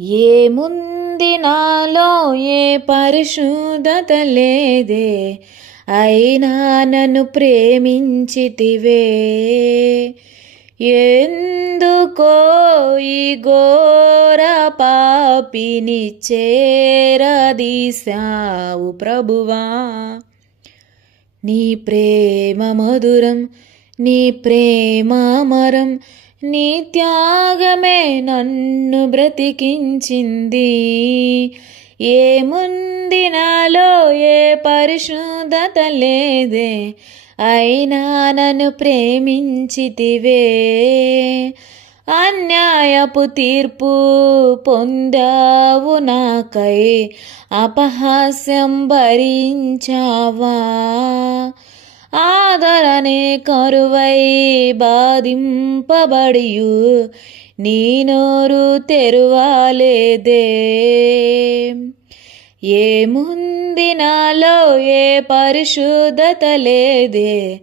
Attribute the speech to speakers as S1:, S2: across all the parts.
S1: ఏముంది నాలో ఏ పరిశుద్ధత లేదే? అయినా నన్ను ప్రేమించితివే. ఎందుకో ఈ ఘోర పాపిని చేరదీశావు ప్రభువా. నీ ప్రేమ మధురం నీ ప్రేమ మరం నీ త్యాగమే నన్ను బ్రతికించింది. ఏముంది నాలో ఏ పరిశుద్ధత లేదే. అయినా నన్ను ప్రేమించితివే. అన్యాయపు తీర్పు పొందావు నాకై. అపహాస్యం భరించావా? ఆదరణే కరువై బాధింపబడియు. నీ నోరు తెరువాలేదే. ఏముంది నాలో ఏ పరిశుద్ధత లేదే.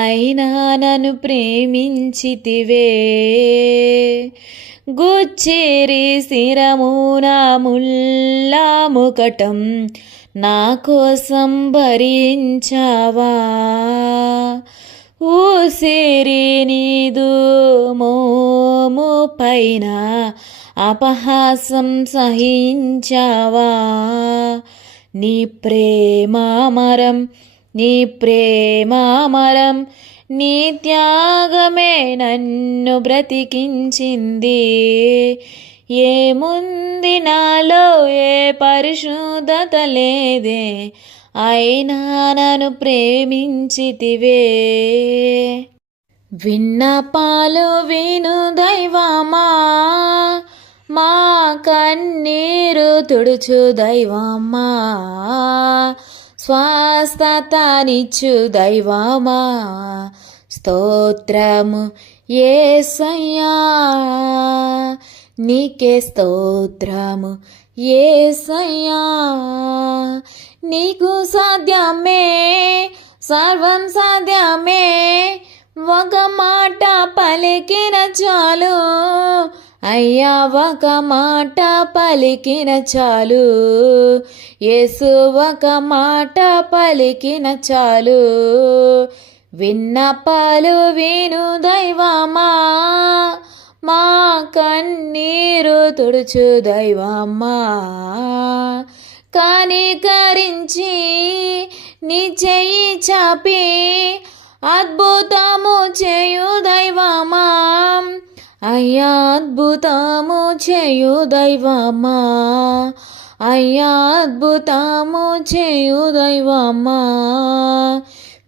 S1: అయినా నన్ను ప్రేమించితివే. గుచ్చేరి శిరమున ముల్లా ముకటం నా కోసం భరించావా? ఊసిరి నీదు మోము పైన అపహాసం సహించావా? నీ ప్రేమామరం నీ ప్రేమామరం నీ త్యాగమే నన్ను బ్రతికించింది. ఏముంది నాలో ఏ పరిశుద్ధత లేదే? అయినా నన్ను ప్రేమించితివే. విన్నపాలు విను దైవమా? మా కన్నీరు తుడుచు దైవమా? స్వాస్థతనిచ్చు దైవమా? స్తోత్రము ఏసయ్యా. నీకే స్తోత్రము. ఏసయ్యా నీకు సాధ్యమే సర్వం సాధ్యమే. ఒక మాట పలికిన చాలు అయ్యా ఒక మాట పలికిన చాలు. యేసు ఒక మాట పలికిన చాలు. విన్నపాలు విను దైవమా కన్నీరు తుడుచు దైవమ్మా. కనికరించి నీ చెయ్యి చాపి అద్భుతము చేయు దైవమా అయ్యా అద్భుతము చేయు దైవమా అయ్యా అద్భుతము చేయు దైవమా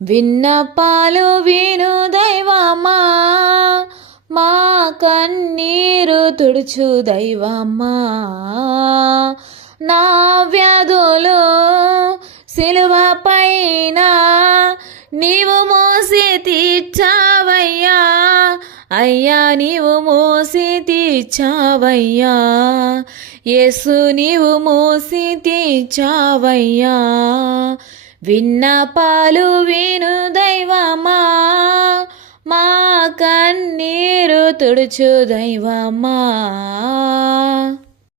S1: విన్నపాలు విను దైవమా కన్నీరు తుడుచు దైవమ్మా. నా వ్యాధులు సిలువ పైన నీవు మోసి తీర్చావయ్యా. అయ్యా నీవు మోసి తీర్చావయ్యా. యేసు నీవు మోసి తీర్చావయ్యా. విన్నపాలు విను దైవమా మా కన్నీరు తుడుచు దైవమా